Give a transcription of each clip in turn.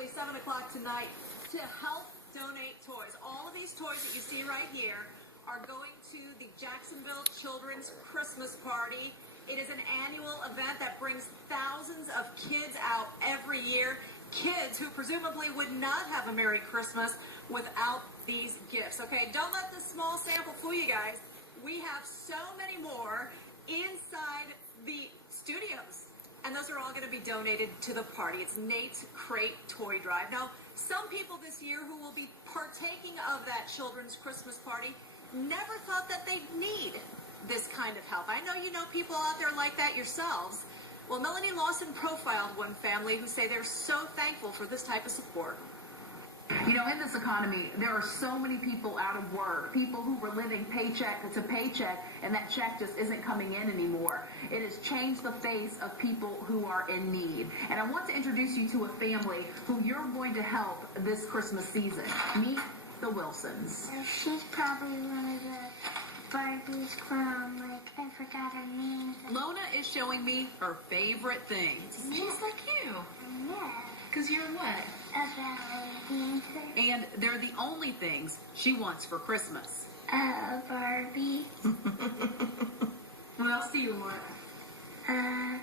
exactly 7 o'clock tonight to help donate toys. All of these toys that you see right here are going to the Jacksonville Children's Christmas Party. It is an annual event that brings thousands of kids out every year. Kids who presumably would not have a Merry Christmas without these gifts. Okay, don't let this small sample fool you guys. We have so many more inside the studios. And those are all going to be donated to the party. It's Nate's Crate Toy Drive. Now, some people this year who will be partaking of that children's Christmas party never thought that they'd need this kind of help. I know you know people out there like that yourselves. Well, Melanie Lawson profiled one family who say they're so thankful for this type of support. You know, in this economy, there are so many people out of work, people who were living paycheck to paycheck, and that check just isn't coming in anymore. It has changed the face of people who are in need. And I want to introduce you to a family who you're going to help this Christmas season. Meet the Wilsons. She's probably one of the Barbies from, I forgot her name. Lona is showing me her favorite things. She's like you. Yeah. Because you're what? A ballet dancer. And they're the only things she wants for Christmas. A Barbie. What else do you want? A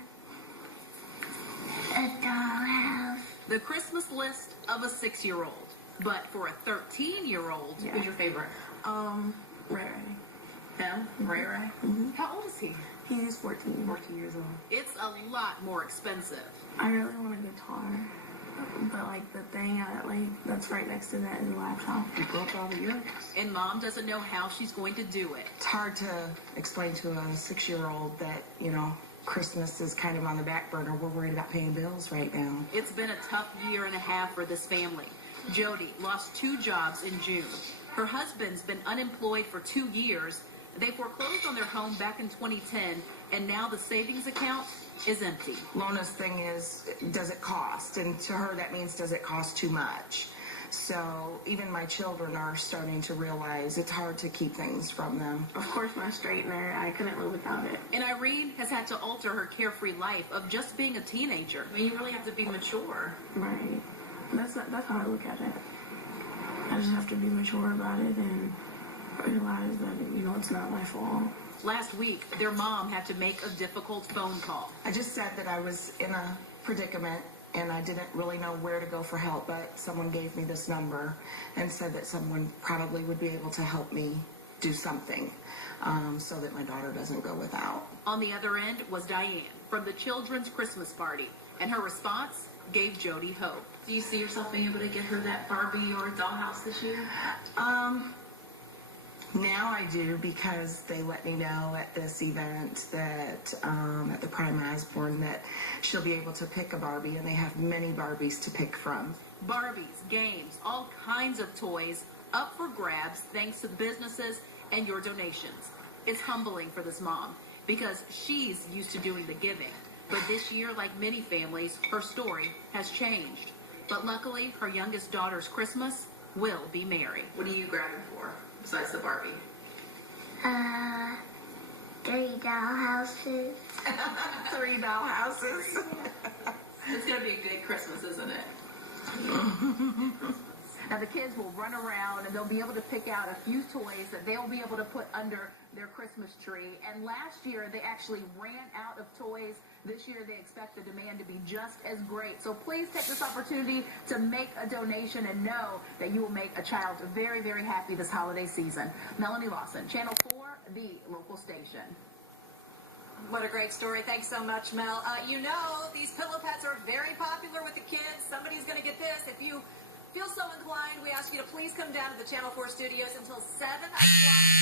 dollhouse. The Christmas list of a 6-year-old. But for a 13-year-old, who's your favorite? Ray. Him? Ray Ray? Mm-hmm. How old is he? He's 14 years old. It's a lot more expensive. I really want a guitar, but the thing that's right next to that is a laptop. You broke all the yoke. And Mom doesn't know how she's going to do it. It's hard to explain to a 6-year-old that, Christmas is kind of on the back burner. We're worried about paying bills right now. It's been a tough year and a half for this family. Jody lost 2 jobs in June. Her husband's been unemployed for 2 years. They foreclosed on their home back in 2010, and now the savings account is empty. Lona's thing is, does it cost? And to her, that means, does it cost too much? So even my children are starting to realize it's hard to keep things from them. Of course, my straightener, I couldn't live without it. And Irene has had to alter her carefree life of just being a teenager. I mean, you really have to be mature. Right. That's how I look at it. I just have to be mature about it and realize that, it's not my fault. Last week, their mom had to make a difficult phone call. I just said that I was in a predicament and I didn't really know where to go for help, but someone gave me this number and said that someone probably would be able to help me do something so that my daughter doesn't go without. On the other end was Diane from the Children's Christmas Party, and her response gave Jody hope. Do you see yourself being able to get her that Barbie or dollhouse this year? Now I do, because they let me know at this event that at the Prime Osborne that she'll be able to pick a Barbie, and they have many Barbies to pick from. Barbies, games, all kinds of toys up for grabs thanks to businesses and your donations. It's humbling for this mom because she's used to doing the giving. But this year, like many families, her story has changed. But luckily, her youngest daughter's Christmas will be merry. What are you grabbing for besides the Barbie? 3 dollhouses. 3 dollhouses. It's going to be a good Christmas, isn't it? Now the kids will run around and they'll be able to pick out a few toys that they'll be able to put under their Christmas tree. And last year they actually ran out of toys. This year they expect the demand to be just as great. So please take this opportunity to make a donation and know that you will make a child very, very happy this holiday season. Melanie Lawson, Channel 4, the local station. What a great story. Thanks so much, Mel. These pillow pets are very popular with the kids. Somebody's going to get this. If you feel so inclined, we ask you to please come down to the Channel 4 studios until 7 o'clock.